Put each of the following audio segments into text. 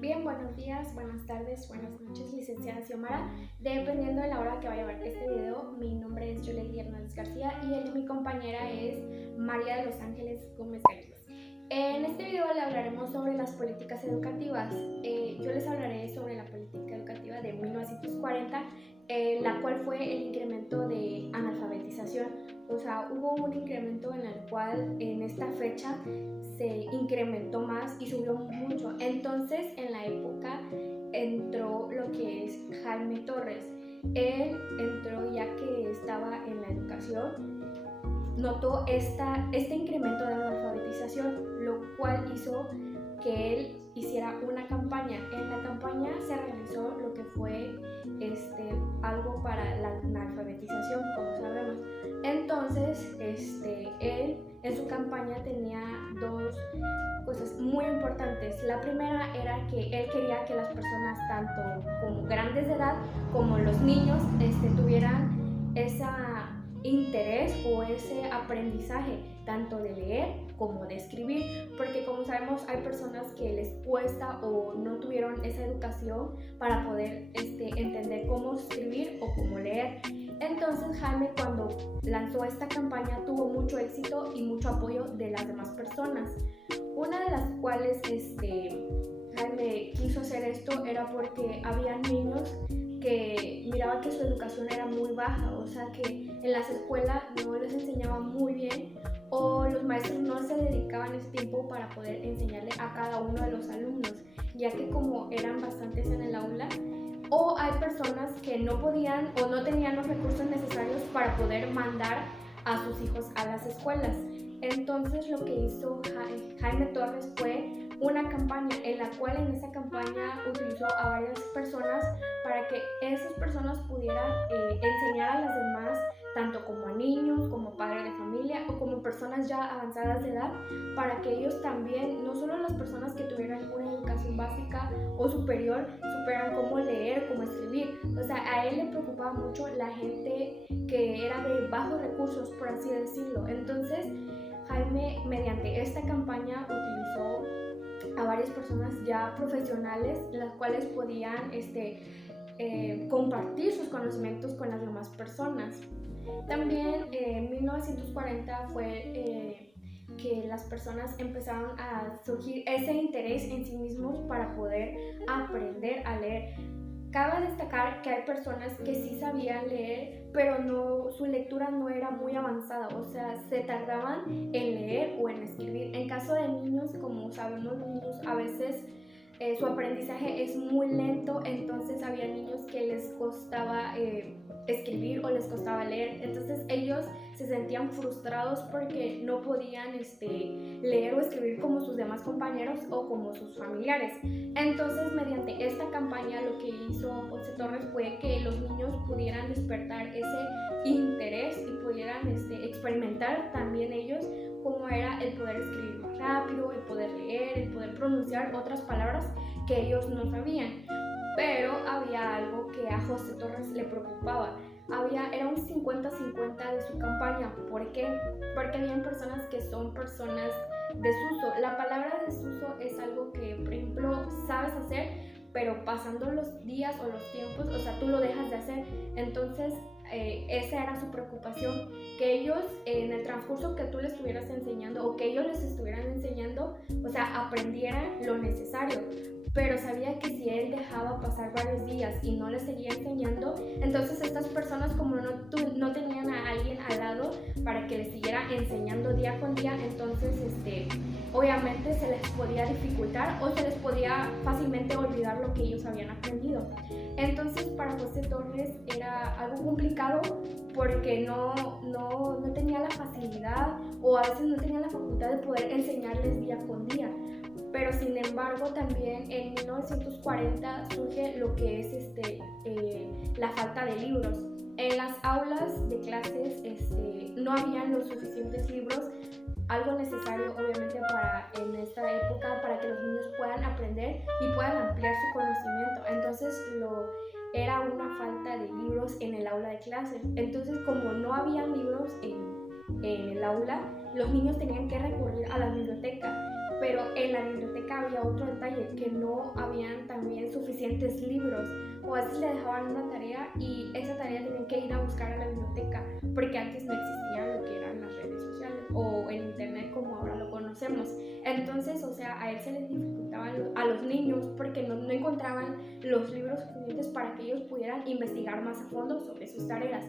Bien, buenos días, buenas tardes, buenas noches, licenciada Xiomara. Dependiendo de la hora que vaya a ver este video, mi nombre es Yoleli Hernández García y mi compañera es María de los Ángeles Gómez Gallegos. En este video le hablaremos sobre las políticas educativas. Yo les hablaré sobre la política educativa de 1940, la cual fue el incremento de analfabetización. O sea, hubo un incremento en el cual en esta fecha se incrementó más y subió mucho. Entonces, en la época entró lo que es Jaime Torres. Él entró ya que estaba en la educación, notó este incremento de analfabetización, lo cual hizo que él hiciera una campaña. En la campaña se realizó lo que fue algo para la analfabetización, como sabemos. Entonces, él en su campaña tenía dos cosas muy importantes. La primera era que él quería que las personas, tanto como grandes de edad como los niños, tuvieran ese interés o ese aprendizaje tanto de leer como de escribir, porque como sabemos hay personas que les cuesta o no tuvieron esa educación para poder entender cómo escribir o cómo leer. Entonces Jaime, cuando lanzó esta campaña, tuvo mucho éxito y mucho apoyo de las demás personas. Una de las cuales Jaime quiso hacer esto era porque había niños que miraba que su educación era muy baja, o sea que en las escuelas no les enseñaban muy bien o los maestros no se dedicaban ese tiempo para poder enseñarle a cada uno de los alumnos, ya que como eran bastantes en el aula, o hay personas que no podían o no tenían los recursos necesarios para poder mandar a sus hijos a las escuelas. Entonces lo que hizo Jaime Torres fue una campaña en la cual en esa campaña utilizó a varias personas para que esas personas pudieran enseñar a las demás, tanto como a niños, como padres de familia o como personas ya avanzadas de edad, para que ellos también, no solo las personas que tuvieran una educación básica o superior, supieran cómo leer, cómo escribir. O sea, a él le preocupaba mucho la gente que era de bajos recursos, por así decirlo. Entonces, Jaime, mediante esta campaña, utilizó a varias personas ya profesionales, las cuales podían compartir sus conocimientos con las demás personas. También en 1940 fue que las personas empezaron a surgir ese interés en sí mismos para poder aprender a leer. Cabe destacar que hay personas que sí sabían leer, pero su lectura no era muy avanzada, o sea, se tardaban en leer o en escribir. En caso de niños, como sabemos, los niños a veces su aprendizaje es muy lento, entonces había niños que les costaba escribir o les costaba leer, entonces ellos se sentían frustrados porque no podían leer o escribir como sus demás compañeros o como sus familiares. Entonces, mediante esta campaña, lo que hizo José Torres fue que los niños pudieran despertar ese interés y pudieran experimentar también ellos cómo era el poder escribir más rápido, el poder leer, el poder pronunciar otras palabras que ellos no sabían. Pero había algo que a José Torres le preocupaba. Era un 50-50 de su campaña. ¿Por qué? Porque habían personas que son personas desuso. La palabra desuso es algo que, por ejemplo, sabes hacer, pero pasando los días o los tiempos, o sea, tú lo dejas de hacer. Entonces, esa era su preocupación, que ellos en el transcurso que tú les estuvieras enseñando o que ellos les estuvieran enseñando, o sea, aprendieran lo necesario. Pero sabía que si él dejaba pasar varios días y no les seguía enseñando, entonces estas personas, como no tenían a alguien al lado para que les siguiera enseñando día con día, entonces obviamente se les podía dificultar o se les podía fácilmente olvidar lo que ellos habían aprendido. Entonces para José Torres era algo complicado porque no tenía la facilidad o a veces no tenía la facultad de poder enseñarles día con día. Pero sin embargo también en 1940 surge lo que es la falta de libros. En las aulas de clases no habían los suficientes libros, algo necesario obviamente en esta época para que los niños puedan aprender y puedan ampliar su conocimiento. Entonces era una falta de libros en el aula de clases. Entonces como no había libros en el aula, los niños tenían que recurrir a la biblioteca. Pero en la biblioteca había otro detalle, que no habían también suficientes libros, o a veces le dejaban una tarea y esa tarea tenían que ir a buscar a la biblioteca, porque antes no existía lo que eran las redes sociales o el internet como ahora lo conocemos. Entonces, o sea, a él se les dificultaba a los niños porque no encontraban los libros suficientes para que ellos pudieran investigar más a fondo sobre sus tareas.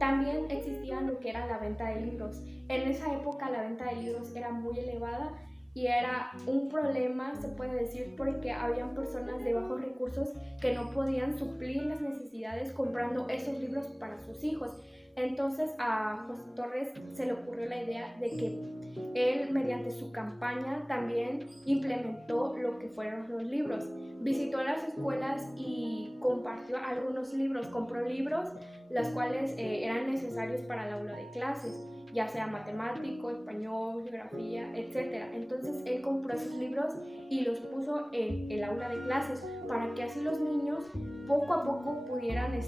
También existía lo que era la venta de libros. En esa época la venta de libros era muy elevada y era un problema, se puede decir, porque habían personas de bajos recursos que no podían suplir las necesidades comprando esos libros para sus hijos. Entonces a José Torres se le ocurrió la idea de que él, mediante su campaña, también implementó lo que fueron los libros. Visitó las escuelas y compartió algunos libros, compró libros los cuales eran necesarios para el aula de clases, ya sea matemático, español, geografía, etc. Entonces él compró esos libros y los puso en el aula de clases para que así los niños poco a poco pudieran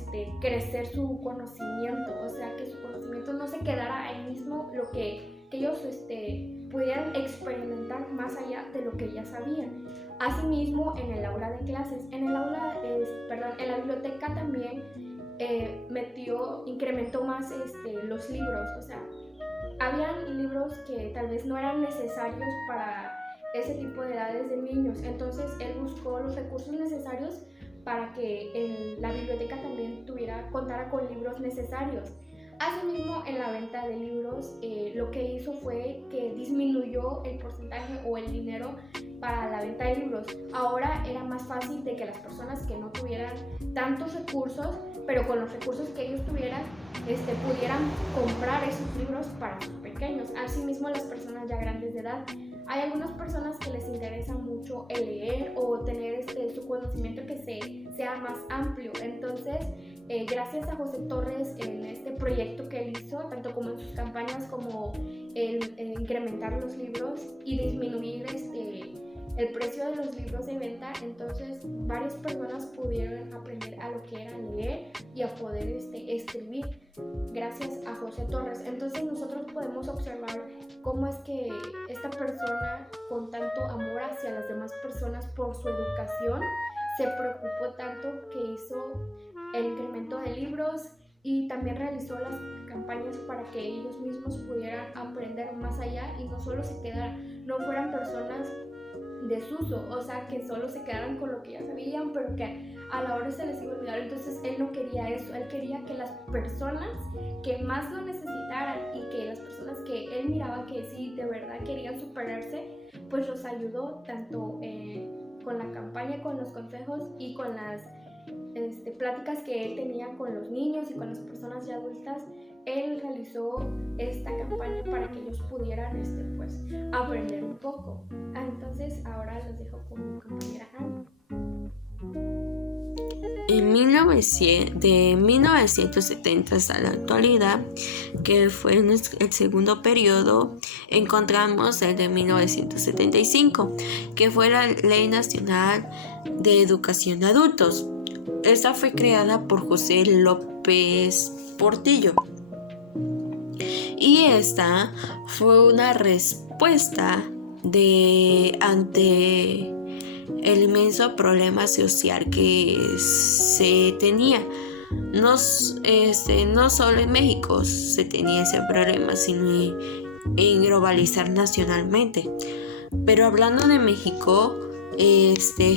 crecer su conocimiento, o sea, que su conocimiento no se quedara ahí mismo, lo que ellos pudieran experimentar más allá de lo que ya sabían. Asimismo, en el aula de clases, en la biblioteca también incrementó más los libros, o sea, habían libros que tal vez no eran necesarios para ese tipo de edades de niños, entonces él buscó los recursos necesarios para que la biblioteca también contara con libros necesarios. Asimismo, en la venta de libros, lo que hizo fue que disminuyó el porcentaje o el dinero para la venta de libros. Ahora era más fácil de que las personas que no tuvieran tantos recursos, pero con los recursos que ellos tuvieran, pudieran comprar esos libros para sus pequeños. Asimismo, las personas ya grandes de edad. Hay algunas personas que les interesa mucho el leer o tener su conocimiento que sea más amplio. Entonces, gracias a José Torres en este proyecto que él hizo, tanto como en sus campañas como el incrementar los libros y disminuir el precio de los libros de venta, entonces varias personas pudieron aprender a lo que era leer y a poder escribir gracias a José Torres. Entonces nosotros podemos observar cómo es que esta persona, con tanto amor hacia las demás personas por su educación, se preocupó tanto que hizo el incremento de libros y también realizó las campañas para que ellos mismos pudieran aprender más allá y no solo no fueran personas desuso, o sea, que solo se quedaran con lo que ya sabían, pero que a la hora se les iba a olvidar. Entonces él no quería eso, él quería que las personas que más lo necesitaran y que las personas que él miraba que sí, de verdad querían superarse, pues los ayudó tanto con la campaña, con los consejos y con las pláticas que él tenía con los niños y con las personas ya adultas. Él realizó esta campaña para que ellos pudieran pues aprender un poco. Entonces ahora los dejo con mi compañera Ana. De 1970 hasta la actualidad, que fue el segundo periodo, encontramos el de 1975, que fue la Ley Nacional de Educación de Adultos. Esta fue creada por José López Portillo. Y esta fue una respuesta ante el inmenso problema social que se tenía. No solo en México se tenía ese problema, sino en globalizar nacionalmente. Pero hablando de México,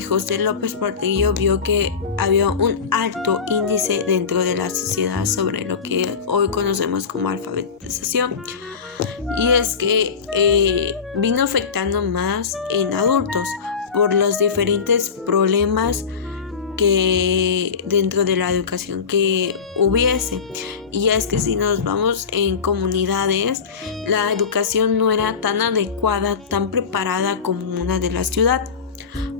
José López Portillo vio que había un alto índice dentro de la sociedad sobre lo que hoy conocemos como alfabetización, y es que vino afectando más en adultos por los diferentes problemas que dentro de la educación que hubiese. Y es que si nos vamos en comunidades, la educación no era tan adecuada, tan preparada como una de la ciudad.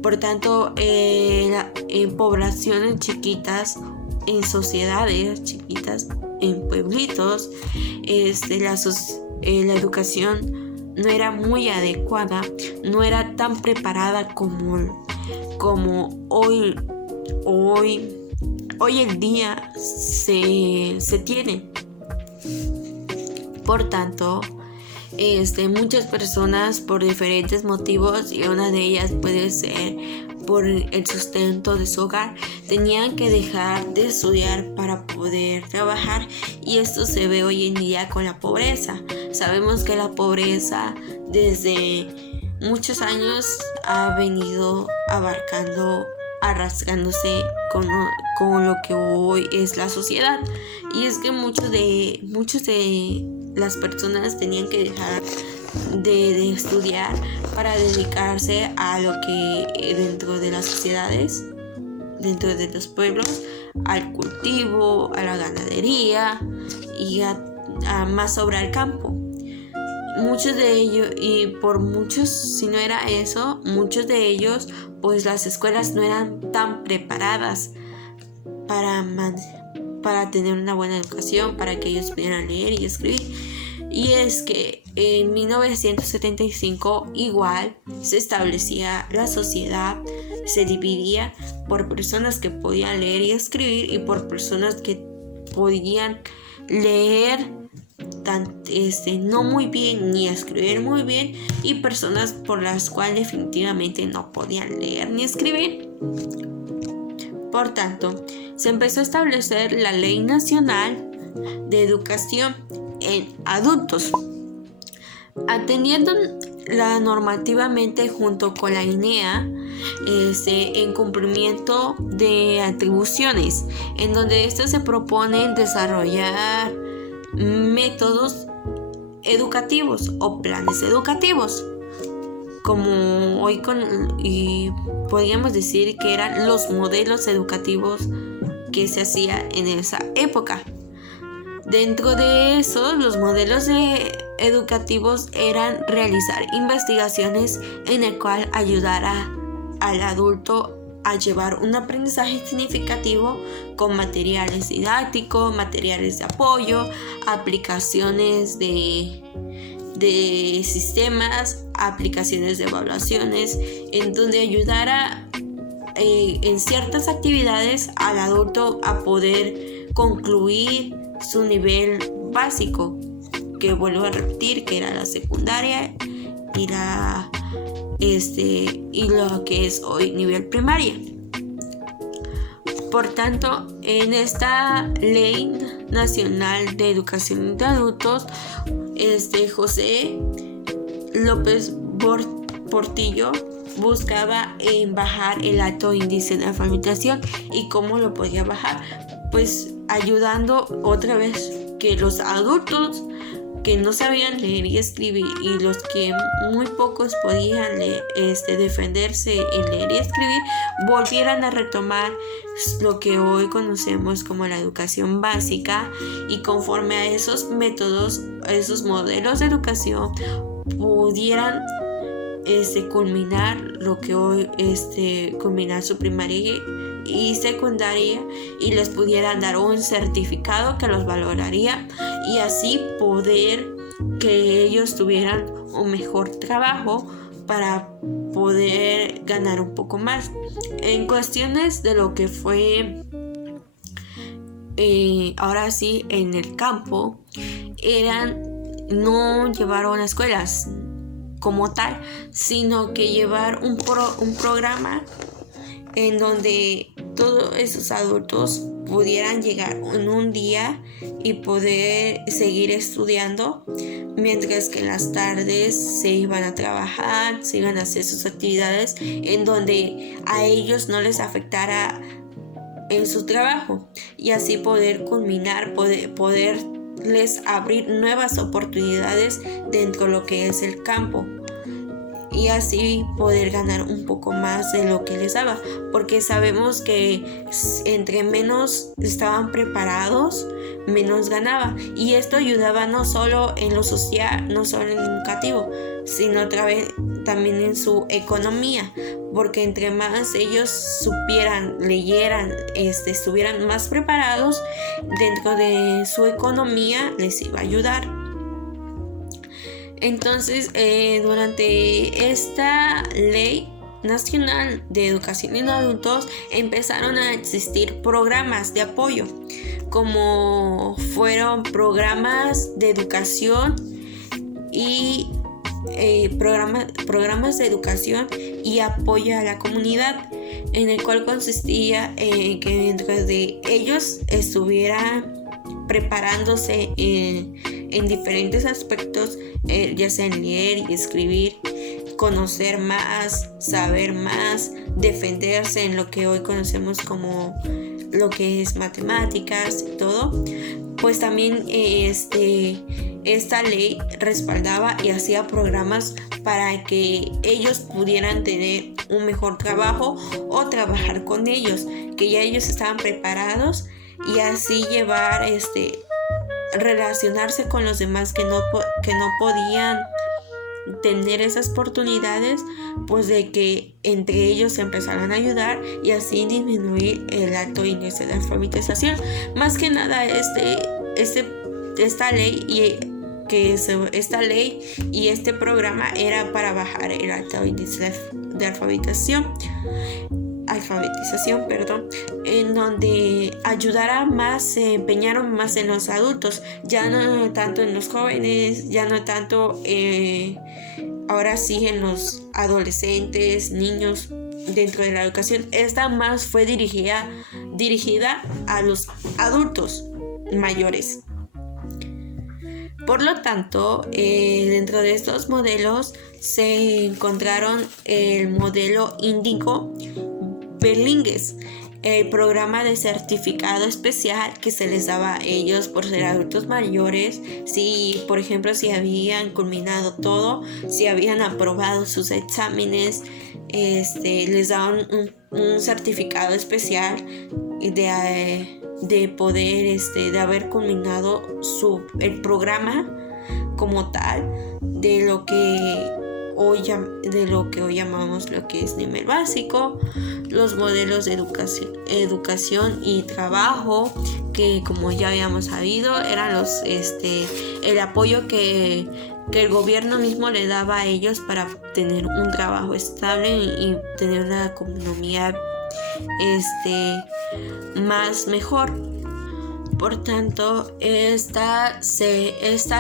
Por tanto, en poblaciones chiquitas, en sociedades chiquitas, en pueblitos, la educación no era muy adecuada, no era tan preparada como hoy en día se tiene. Por tanto, muchas personas por diferentes motivos, y una de ellas puede ser por el sustento de su hogar, tenían que dejar de estudiar para poder trabajar, y esto se ve hoy en día con la pobreza. Sabemos que la pobreza desde muchos años ha venido arrastrándose con lo que hoy es la sociedad, y es que muchos de las personas tenían que dejar de estudiar para dedicarse a lo que dentro de las sociedades, dentro de los pueblos, al cultivo, a la ganadería y a más sobre el campo. Muchos de ellos, y por muchos, si no era eso, muchos de ellos, pues las escuelas no eran tan preparadas para tener una buena educación, para que ellos pudieran leer y escribir. Y es que en 1975 igual se establecía la sociedad, se dividía por personas que podían leer y escribir y por personas que podían leer no muy bien ni escribir muy bien, y personas por las cuales definitivamente no podían leer ni escribir. Por tanto, se empezó a establecer la Ley Nacional de Educación en Adultos, atendiendo la normativamente junto con la INEA en cumplimiento de atribuciones, en donde estos se proponen desarrollar métodos educativos o planes educativos, como hoy y podríamos decir que eran los modelos educativos que se hacía en esa época. Dentro de eso, los modelos educativos eran realizar investigaciones en el cual ayudara al adulto a llevar un aprendizaje significativo con materiales didácticos, materiales de apoyo, aplicaciones de sistemas, aplicaciones de evaluaciones, en donde ayudara en ciertas actividades al adulto a poder concluir su nivel básico, que vuelvo a repetir que era la secundaria y lo que es hoy nivel primaria. Por tanto, en esta Ley Nacional de Educación de Adultos, José López Portillo buscaba bajar el alto índice de alfabetización. ¿Y cómo lo podía bajar? Pues ayudando otra vez que los adultos que no sabían leer y escribir, y los que muy pocos podían defenderse en leer y escribir, volvieran a retomar lo que hoy conocemos como la educación básica, y conforme a esos métodos, a esos modelos de educación, pudieran culminar lo que hoy culminar su primaria y secundaria, y les pudieran dar un certificado que los valoraría, y así poder que ellos tuvieran un mejor trabajo para poder ganar un poco más. En cuestiones de lo que fue ahora sí en el campo, no llevaron a escuelas como tal, sino que llevar un programa en donde todos esos adultos pudieran llegar en un día y poder seguir estudiando, mientras que en las tardes se iban a trabajar, se iban a hacer sus actividades, en donde a ellos no les afectara en su trabajo, y así poder culminar, poderles abrir nuevas oportunidades dentro de lo que es el campo, y así poder ganar un poco más de lo que les daba, porque sabemos que entre menos estaban preparados, menos ganaba, y esto ayudaba no solo en lo social, no solo en lo educativo, sino otra vez también en su economía, porque entre más ellos supieran, leyeran, estuvieran más preparados dentro de su economía, les iba a ayudar. Entonces, durante esta Ley Nacional de Educación en Adultos empezaron a existir programas de apoyo, como fueron programas de educación y programas de educación y apoyo a la comunidad, en el cual consistía en que mientras de ellos estuvieran preparándose en diferentes aspectos, ya sea en leer y escribir, conocer más, saber más, defenderse en lo que hoy conocemos como lo que es matemáticas y todo, pues también esta ley respaldaba y hacía programas para que ellos pudieran tener un mejor trabajo o trabajar con ellos, que ya ellos estaban preparados, y así llevar relacionarse con los demás que no podían tener esas oportunidades, pues de que entre ellos se empezaran a ayudar y así disminuir el alto índice de alfabetización. Más que nada esta ley y este programa era para bajar el alto índice de alfabetización, en donde ayudara más, se empeñaron más en los adultos, ya no tanto en los jóvenes, ya no tanto ahora sí en los adolescentes, niños. Dentro de la educación, esta más fue dirigida a los adultos mayores. Por lo tanto, dentro de estos modelos se encontraron el modelo Índigo Berlingues, el programa de certificado especial que se les daba a ellos por ser adultos mayores, si por ejemplo si habían culminado todo, si habían aprobado sus exámenes, les daban un certificado especial de poder de haber culminado el programa como tal de lo que hoy llamamos lo que es nivel básico, los modelos de educación y trabajo, que como ya habíamos sabido eran el apoyo que el gobierno mismo le daba a ellos para tener un trabajo estable y tener una economía más mejor. Por tanto, esta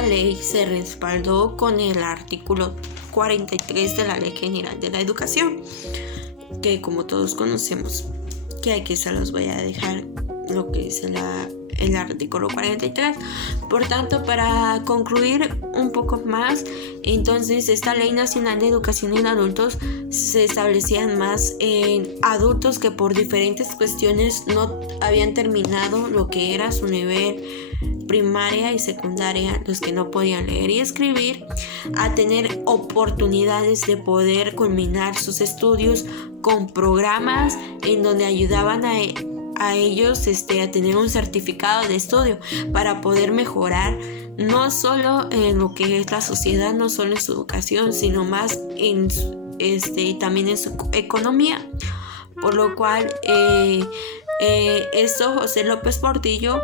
ley se respaldó con el artículo 43 de la Ley General de la Educación, que como todos conocemos, que aquí se los voy a dejar lo que es el artículo 43. Por tanto, para concluir un poco más, entonces esta Ley Nacional de Educación en Adultos se establecían más en adultos que por diferentes cuestiones no habían terminado lo que era su nivel primaria y secundaria, los que no podían leer y escribir, a tener oportunidades de poder culminar sus estudios con programas en donde ayudaban a ellos a tener un certificado de estudio para poder mejorar no solo en lo que es la sociedad, no solo en su educación, sino más en también en su economía. Por lo cual José López Portillo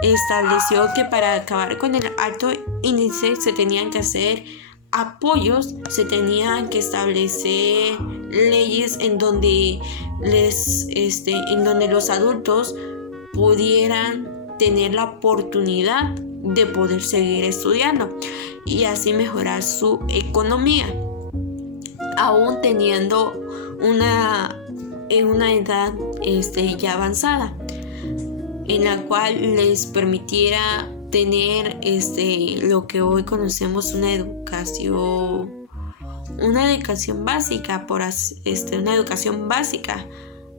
estableció que para acabar con el alto índice se tenían que hacer apoyos, se tenían que establecer leyes en donde los adultos pudieran tener la oportunidad de poder seguir estudiando y así mejorar su economía, aún teniendo una edad ya avanzada, en la cual les permitiera tener lo que hoy conocemos una educación básica, una educación básica,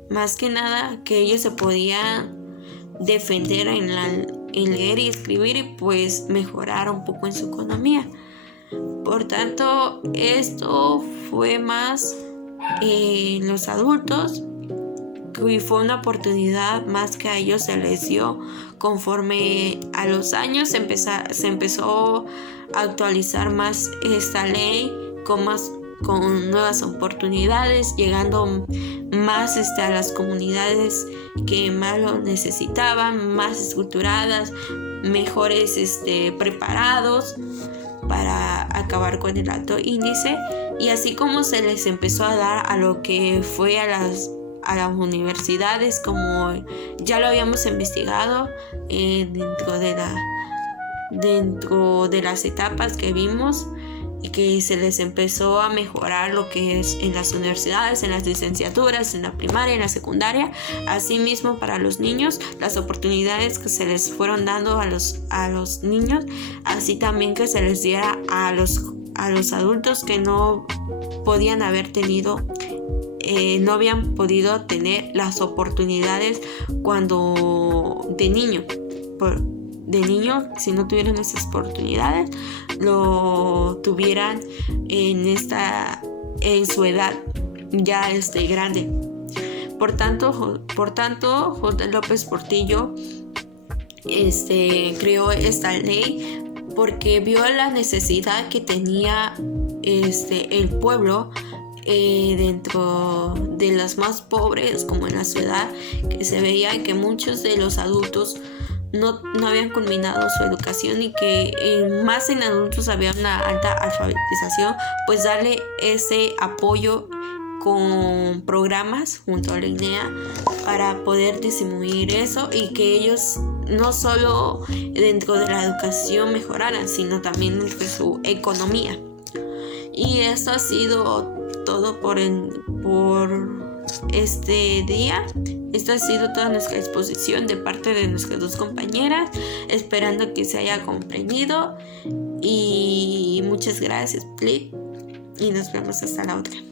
más que nada que ellos se podían defender en leer y escribir y pues mejorar un poco en su economía. Por tanto, esto fue más en los adultos, y fue una oportunidad más que a ellos se les dio. Conforme a los años se empezó a actualizar más esta ley con nuevas oportunidades, llegando más a las comunidades que más lo necesitaban, más estructuradas, mejores preparados para acabar con el alto índice, y así como se les empezó a dar a lo que fue a las universidades, como ya lo habíamos investigado dentro de las etapas que vimos, y que se les empezó a mejorar lo que es en las universidades, en las licenciaturas, en la primaria, en la secundaria. Asimismo, para los niños, las oportunidades que se les fueron dando a los niños, así también que se les diera a los adultos que no podían haber tenido, no habían podido tener las oportunidades cuando de niño. Si no tuvieran esas oportunidades, lo tuvieran en su edad ya grande. Por tanto, J. López Portillo creó esta ley porque vio la necesidad que tenía el pueblo dentro de las más pobres, como en la ciudad, que se veía que muchos de los adultos no habían culminado su educación y que más en adultos había una alta alfabetización, pues darle ese apoyo con programas junto a la INEA para poder disminuir eso y que ellos no solo dentro de la educación mejoraran, sino también de su economía. Y esto ha sido todo por este día. Esta ha sido toda nuestra exposición de parte de nuestras dos compañeras, esperando que se haya comprendido, y muchas gracias, y nos vemos hasta la otra.